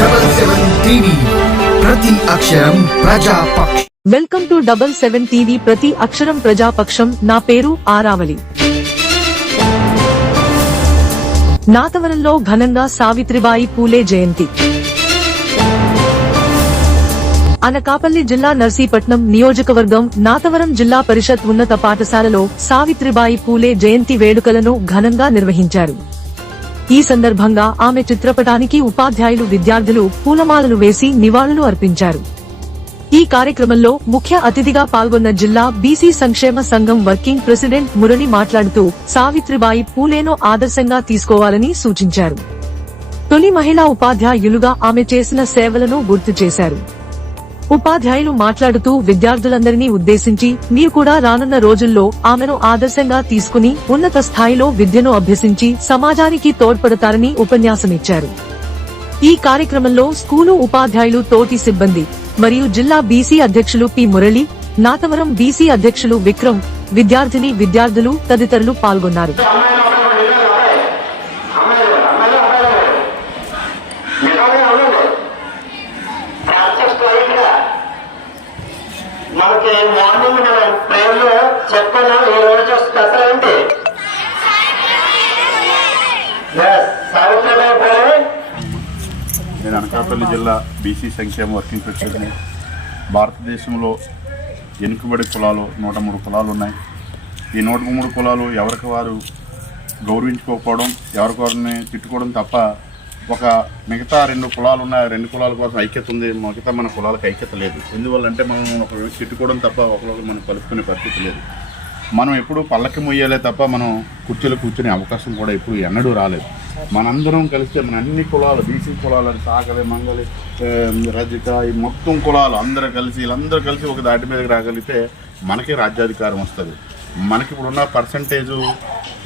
Double seven TV ప్రతి అక్షరం ప్రజాపక్ష welcome to double seven TV ప్రతి అక్షరం ప్రజాపక్షం నా పేరు ఆరావళి నాతవరంలో ఘనంగా సావిత్రిబాయి పూలే జయంతి. అనకాపల్లి జిల్లా నర్సీపట్నం నియోజకవర్గం నాతవరం జిల్లా పరిషత్ ఉన్నత పాఠశాలలో సావిత్రిబాయి పూలే జయంతి వేడుకలను ఘనంగా నిర్వహించారు. ఈ సందర్భంగా ఆమె చిత్రపటానికి ఉపాధ్యాయులు విద్యార్థులు పూలమాలలు వేసి నివాళులు అర్పించారు. ఈ కార్యక్రమంలో ముఖ్య అతిథిగా పాల్గొన్న జిల్లా బీసీ సంక్షేమ సంఘం వర్కింగ్ ప్రెసిడెంట్ మురళి మాట్లాడుతూ సావిత్రిబాయి పూలేను ఆదర్శంగా తీసుకోవాలని సూచించారు. తొలి మహిళా ఉపాధ్యాయులుగా ఆమె చేసిన సేవలను గుర్తు చేశారు. ఉపాధ్యాయులు మాట్లాడుతూ విద్యార్థులందరినీ ఉద్దేశించి మీరు కూడా రానున్న రోజుల్లో ఆమెను ఆదర్శంగా తీసుకుని ఉన్నత స్థాయిలో విద్యను అభ్యసించి సమాజానికి తోడ్పడతారని ఉపన్యాసమిచ్చారు. ఈ కార్యక్రమంలో స్కూలు ఉపాధ్యాయులు తోటి సిబ్బంది మరియు జిల్లా బీసీ అధ్యక్షులు పి మురళి నాతవరం బీసీ అధ్యక్షులు విక్రమ్ విద్యార్థిని విద్యార్థులు తదితరులు పాల్గొన్నారు. మనకి మార్నింగ్ ప్రేమలో చెప్పాను ఈ రోజు స్పెషల్ ఏంటి? అనకాపల్లి జిల్లా బీసీ సంక్షేమ వర్కింగ్ ప్రెసిడెంట్ని. భారతదేశంలో వెనుకబడి కులాలు నూట మూడు కులాలు ఉన్నాయి. ఈ నూట మూడు కులాలు ఎవరికి వారు గౌరవించుకోకపోవడం ఎవరికి వారిని తిట్టుకోవడం తప్ప ఒక మిగతా రెండు కులాలు ఉన్నాయి ఆ రెండు కులాల కోసం ఐక్యత ఉంది. మిగతా మన కులాలకు ఐక్యత లేదు. ఎందువల్లంటే మనం ఒక తిట్టుకోవడం తప్ప ఒకరికి మనం కలుపుకునే పరిస్థితి లేదు. మనం ఎప్పుడు పల్లకి మొయ్యాలే తప్ప మనం కుర్చీలో కూర్చునే అవకాశం కూడా ఎప్పుడు ఎన్నడూ రాలేదు. మనందరం కలిస్తే మన అన్ని కులాలు బీసీ కులాలు అని సాగలి మంగలి రజిక ఈ మొత్తం కులాలు అందరూ కలిసి వీళ్ళందరూ కలిసి ఒక దాటి మీదకి రాగలిగితే మనకి రాజ్యాధికారం వస్తుంది. మనకి ఇప్పుడున్న పర్సంటేజు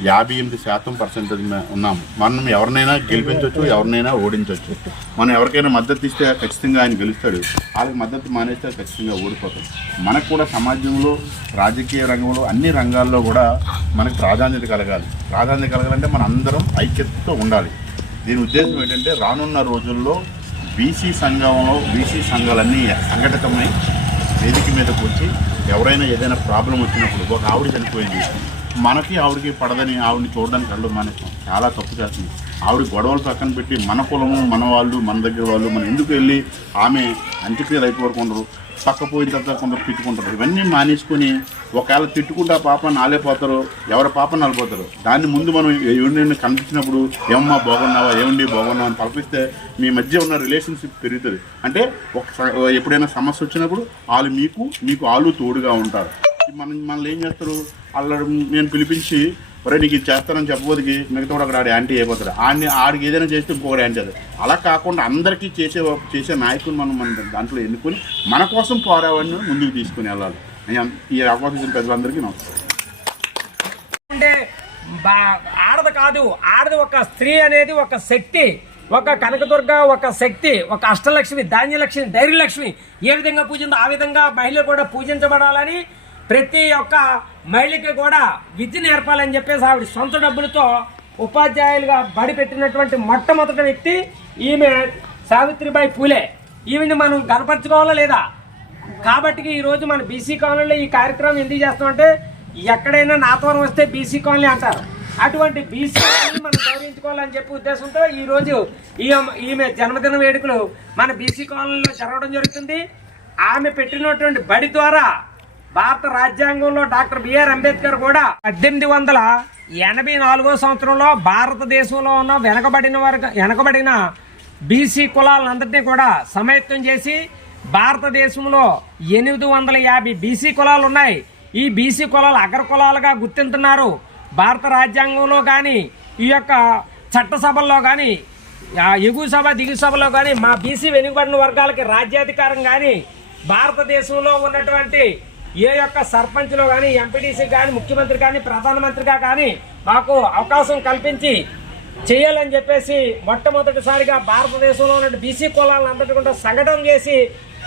యాభై ఎనిమిది శాతం పర్సెంటేజ్ ఉన్నాము మనం ఎవరినైనా గెలిపించవచ్చు ఎవరినైనా ఓడించవచ్చు మనం ఎవరికైనా మద్దతు ఇస్తే ఖచ్చితంగా ఆయన గెలుస్తాడు. వాళ్ళకి మద్దతు మానేస్తే ఖచ్చితంగా ఓడిపోతాడు మనకు కూడా సమాజంలో రాజకీయ రంగంలో అన్ని రంగాల్లో కూడా మనకు ప్రాధాన్యత కలగాలి. ప్రాధాన్యత కలగాలంటే మన అందరం ఐక్యతతో ఉండాలి. దీని ఉద్దేశం ఏంటంటే రానున్న రోజుల్లో బీసీ సంఘంలో బీసీ సంఘాలన్నీ సంఘటితమై వేదిక మీదకు వచ్చి ఎవరైనా ఏదైనా ప్రాబ్లం వచ్చినప్పుడు ఒక ఆవిడ చనిపోయింది. మనకి ఆవిడకి పడదని ఆవిడని చూడడానికి కళ్ళు మానేస్తాం చాలా తప్పు చేస్తుంది. ఆవిడ గొడవలు పక్కన పెట్టి మన కులము మన వాళ్ళు మన దగ్గర వాళ్ళు మనం ఎందుకు వెళ్ళి ఆమె అంత్యక్రియలు అయిపోయి వరకు ఉండరు పక్క పోయిన తర్వాత కొందరు తిట్టుకుంటారు. ఇవన్నీ మానేసుకొని ఒకవేళ తిట్టుకుంటే ఆ పాప నాలేపోతారు ఎవరి పాప నాలిపోతారు దాన్ని ముందు మనం ఎవరిని కనిపించినప్పుడు ఏమమ్మా బాగున్నావా? ఏమండి బాగున్నావా అని పలపిస్తే మీ మధ్య ఉన్న రిలేషన్షిప్ పెరుగుతుంది. అంటే ఒక ఎప్పుడైనా సమస్య వచ్చినప్పుడు వాళ్ళు మీకు మీకు వాళ్ళు తోడుగా ఉంటారు. మనం మనల్ని ఏం చేస్తారు? వాళ్ళ నేను పిలిపించి ఒరే నీకు ఇది చేస్తానని చెప్పబోదికి మిగతా కూడా అక్కడ ఆడి యాంటీ అయిపోతాడు. ఆడిని ఆడికి ఏదైనా చేస్తే ఇంకొకటి యాంటీ అవుతాడు. అలా కాకుండా అందరికీ చేసే చేసే నాయకుని మనం మన దాంట్లో ఎన్నుకొని మన కోసం పోరావాడిని ముందుకు తీసుకుని వెళ్ళాలి. ఈ అవకాశం ఇచ్చిన ప్రజలందరికీ నమస్కారం. అంటే బా- ఆడది కాదు ఆడది ఒక స్త్రీ అనేది ఒక శక్తి ఒక కనకదుర్గ ఒక శక్తి ఒక అష్టలక్ష్మి ధాన్యలక్ష్మి ధైర్యలక్ష్మి ఏ విధంగా పూజిందో ఆ విధంగా మహిళలు కూడా పూజించబడాలని ప్రతి ఒక్క మహిళకి కూడా విద్య నేర్పాలని చెప్పేసి ఆవిడ సొంత డబ్బులతో ఉపాధ్యాయులుగా బడి పెట్టినటువంటి మొట్టమొదటి వ్యక్తి ఈమె సావిత్రిబాయి పూలే. ఈమెని మనం కనపరచుకోవాలా లేదా? కాబట్టి ఈ రోజు మన బీసీ కాలనీలో ఈ కార్యక్రమం ఎందుకు చేస్తామంటే ఎక్కడైనా నాతవరం వస్తే బీసీ కాలనీ అంటారు. అటువంటి బీసీ కాలనీ మనం గౌరవించుకోవాలని చెప్పి ఉద్దేశంతో ఈరోజు ఈ ఈమె జన్మదిన వేడుకలు మన బీసీ కాలనీలో జరగడం జరుగుతుంది. ఆమె పెట్టినటువంటి బడి ద్వారా భారత రాజ్యాంగంలో డాక్టర్ బిఆర్ అంబేద్కర్ కూడా పద్దెనిమిది వందల ఎనభై నాలుగో సంవత్సరంలో భారతదేశంలో ఉన్న వెనకబడిన వర్గ వెనకబడిన బీసీ కులాలందరినీ కూడా సమైక్యం చేసి భారతదేశంలో ఎనిమిది వందల యాభై బీసీ కులాలు ఉన్నాయి. ఈ బీసీ కులాలు అగ్ర కులాలుగా గుర్తింటున్నారు. భారత రాజ్యాంగంలో కానీ ఈ యొక్క చట్టసభల్లో కానీ ఎగువ సభ దిగు సభలో కానీ మా బీసీ వెనుకబడిన వర్గాలకి రాజ్యాధికారం కానీ భారతదేశంలో ఉన్నటువంటి ఏ యొక్క సర్పంచ్లో కానీ ఎంపీటీసీ కానీ ముఖ్యమంత్రి కానీ ప్రధానమంత్రిగా కానీ మాకు అవకాశం కల్పించి చేయాలని చెప్పేసి మొట్టమొదటిసారిగా భారతదేశంలో ఉన్న బీసీ కులాలందరికీ కూడా సంఘటన చేసి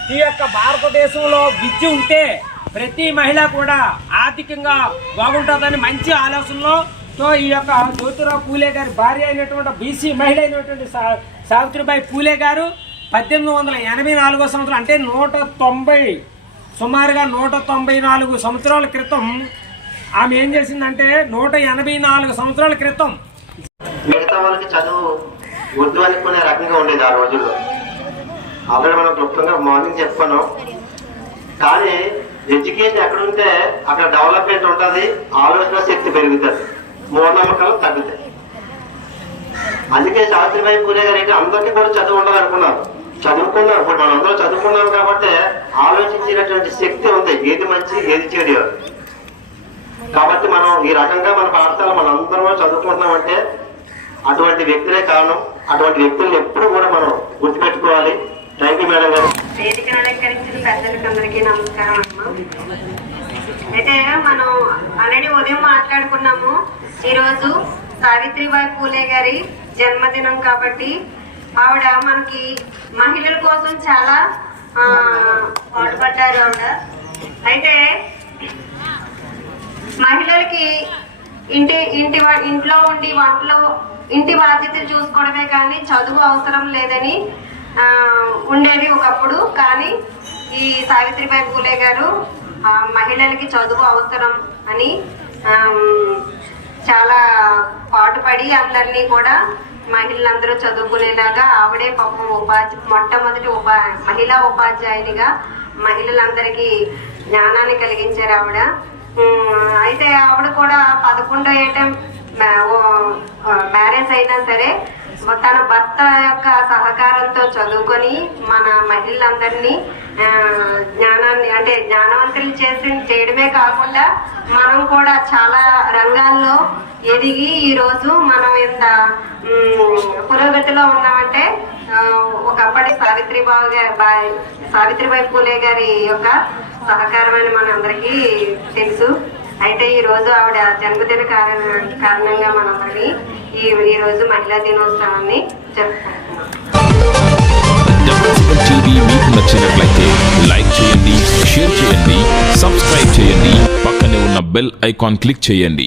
ఈ యొక్క భారతదేశంలో విద్య ఉంటే ప్రతి మహిళ కూడా ఆర్థికంగా బాగుంటుందని మంచి ఆలోచనలో తో ఈ యొక్క జ్యోతిరావు పూలే గారి భార్య అయినటువంటి బీసీ మహిళ అయినటువంటి సా- సావిత్రిబాయి పూలే గారు పద్దెనిమిది వందల ఎనభై నాలుగో సంవత్సరం అంటే నూట తొంభై సుమారుగా నూట తొంభై నాలుగు సంవత్సరాల క్రితం ఆమె ఏం చేసిందంటే నూట ఎనభై నాలుగు సంవత్సరాల క్రితం మిగతా వాళ్ళకి చదువు వద్దు అనుకునే రకంగా ఉండేది ఆ రోజుల్లో. ఆల్రెడీ మనం క్లుప్తంగా మార్నింగ్ చెప్పాను కానీ ఎడ్యుకేషన్ ఎక్కడ ఉంటే అక్కడ డెవలప్మెంట్ ఉంటుంది ఆలోచన శక్తి పెరుగుతుంది మూఢనమ్మకాలు తగ్గుతాయి. అందుకే సావిత్రిబాయి పూలే గారు అందరికీ కూడా చదువు ఉండదు అనుకున్నారు చదువుకున్నాం. ఇప్పుడు మనం అందరూ చదువుకున్నాం కాబట్టి ఆలోచించేటటువంటి శక్తి ఉంది. ఏది మంచి ఏది చెడు? కాబట్టి మనం ఈ రకంగా మన పాఠశాల మనం అందరం చదువుకుంటున్నామంటే అటువంటి వ్యక్తులే కారణం. అటువంటి వ్యక్తులను ఎప్పుడు కూడా మనం గుర్తుపెట్టుకోవాలి. థ్యాంక్ యూ మేడం గారు. వేదికను అలంకరించిన పెద్దలకు అందరికీ నమస్కారం అమ్మా. అయితే మనం ఆల్రెడీ ఉదయం మాట్లాడుకున్నాము. ఈరోజు సావిత్రిబాయి పూలే గారి జన్మదినం కాబట్టి ఆవిడ మనకి మహిళల కోసం చాలా పాటుపడ్డారు ఆవిడ. అయితే మహిళలకి ఇంటి ఇంటి ఇంట్లో ఉండి వంటలు ఇంటి బాధ్యతలు చూసుకోవడమే కానీ చదువు అవసరం లేదని ఉండేది ఒకప్పుడు. కానీ ఈ సావిత్రిబాయి పూలే గారు మహిళలకి చదువు అవసరం అని చాలా పాటుపడి అందరినీ కూడా మహిళలందరూ చదువుకునేలాగా ఆవిడే పాపం ఉపాధి మొట్టమొదటి ఉపా మహిళా ఉపాధ్యాయునిగా మహిళలందరికీ జ్ఞానాన్ని కలిగించారు ఆవిడ. అయితే ఆవిడ కూడా పదకొండో ఏటం మ్యారేజ్ అయినా సరే తన భర్త యొక్క సహకారంతో చదువుకొని మన మహిళలందరినీ జ్ఞానాన్ని అంటే జ్ఞానవంతులు చేసి చేయడమే కాకుండా మనం కూడా చాలా రంగాల్లో ఎదిగి ఈ రోజు మనం ఇంత పురోగతిలో ఉన్నామంటే ఒకప్పటి సావిత్రిబాబు గారి సావిత్రిబాయి పూలే గారి యొక్క సహకారం అని మనందరికీ తెలుసు. అయితే ఈ రోజు ఆవిడ జన్మదిన కారణ కారణంగా మనందరినీ ఈ ఈ రోజు మహిళా దినోత్సవాన్ని జరుపుకుంటున్నాం. మీకు నచ్చినట్లయితే లైక్ చేయండి షేర్ చేయండి సబ్స్క్రైబ్ చేయండి పక్కనే ఉన్న బెల్ ఐకాన్ క్లిక్ చేయండి.